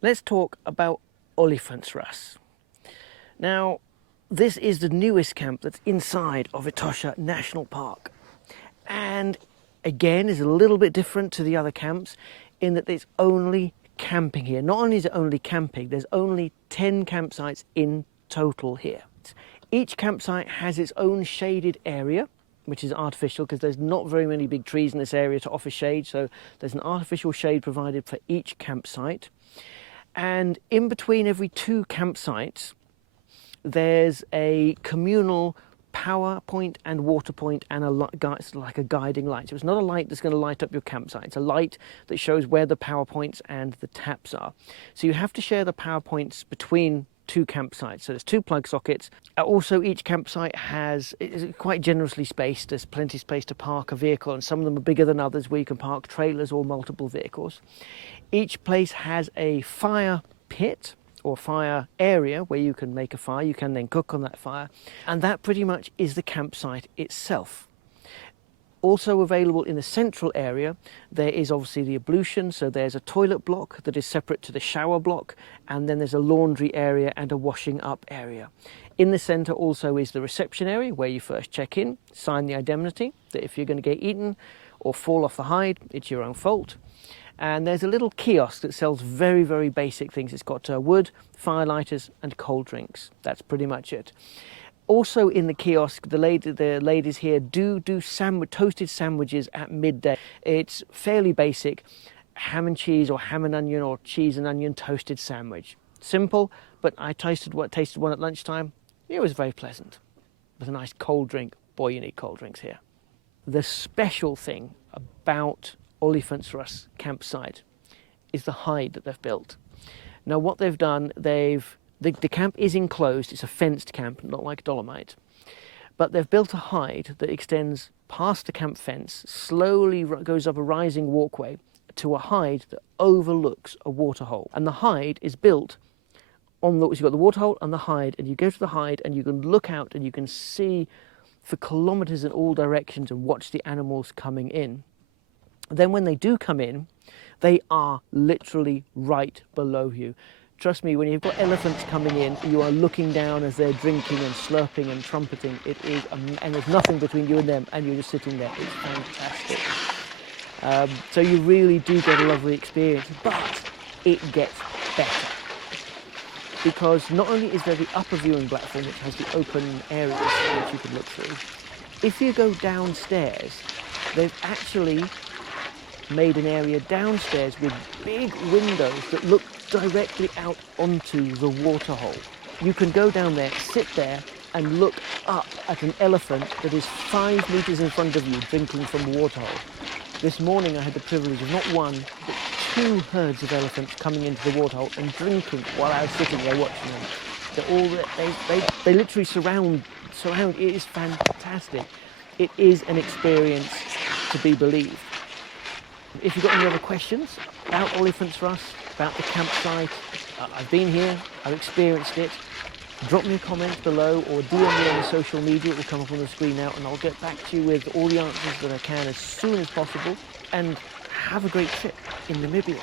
Let's talk about Olifantsrus. Now, this is the newest camp that's inside of Etosha National Park. And again, is a little bit different to the other camps in that there's only camping here. Not only is it only camping, there's only 10 campsites in total here. Each campsite has its own shaded area, which is artificial because there's not very many big trees in this area to offer shade. So there's an artificial shade provided for each campsite. And in between every 2 campsites, there's a communal power point and water point and it's like a guiding light. So it's not a light that's going to light up your campsite. It's a light that shows where the power points and the taps are. So you have to share the power points between 2 campsites. So there's 2 plug sockets. Also, each campsite is quite generously spaced. There's plenty of space to park a vehicle, and some of them are bigger than others where you can park trailers or multiple vehicles. Each place has a fire pit or fire area where you can make a fire. You can then cook on that fire, and that pretty much is the campsite itself. Also available in the central area, there is obviously the ablution, so there's a toilet block that is separate to the shower block, and then there's a laundry area and a washing up area. In the centre also is the reception area where you first check in, sign the indemnity that if you're going to get eaten or fall off the hide, it's your own fault. And there's a little kiosk that sells very, very basic things. It's got wood, fire lighters and cold drinks. That's pretty much it. Also in the kiosk, the ladies here do toasted sandwiches at midday. It's fairly basic ham and cheese or ham and onion or cheese and onion toasted sandwich. Simple, but I tasted one at lunchtime. It was very pleasant. With a nice cold drink. Boy, you need cold drinks here. The special thing about Olifantsrus campsite is the hide that they've built. Now what they've done, the camp is enclosed. It's a fenced camp, not like Dolomite, but they've built a hide that extends past the camp fence, slowly goes up a rising walkway to a hide that overlooks a waterhole. And the hide is built on so you've got the waterhole and the hide, and you go to the hide and you can look out and you can see for kilometers in all directions and watch the animals coming in. Then when they do come in, they are literally right below you. Trust me, when you've got elephants coming in, you are looking down as they're drinking and slurping and trumpeting. It is, and there's nothing between you and them, and you're just sitting there. It's fantastic. So you really do get a lovely experience, but it gets better. Because not only is there the upper viewing platform, which has the open areas which you can look through, if you go downstairs, they've actually made an area downstairs with big windows that look directly out onto the waterhole. You can go down there, sit there and look up at an elephant that is 5 meters in front of you drinking from the waterhole. This morning I had the privilege of not 1 but 2 herds of elephants coming into the waterhole and drinking while I was sitting there watching them. They literally surround. It is fantastic. It is an experience to be believed. If you've got any other questions about Olifantsrus, about the campsite, I've been here, I've experienced it, drop me a comment below or DM me on social media. It will come up on the screen now, and I'll get back to you with all the answers that I can as soon as possible. And have a great trip in Namibia.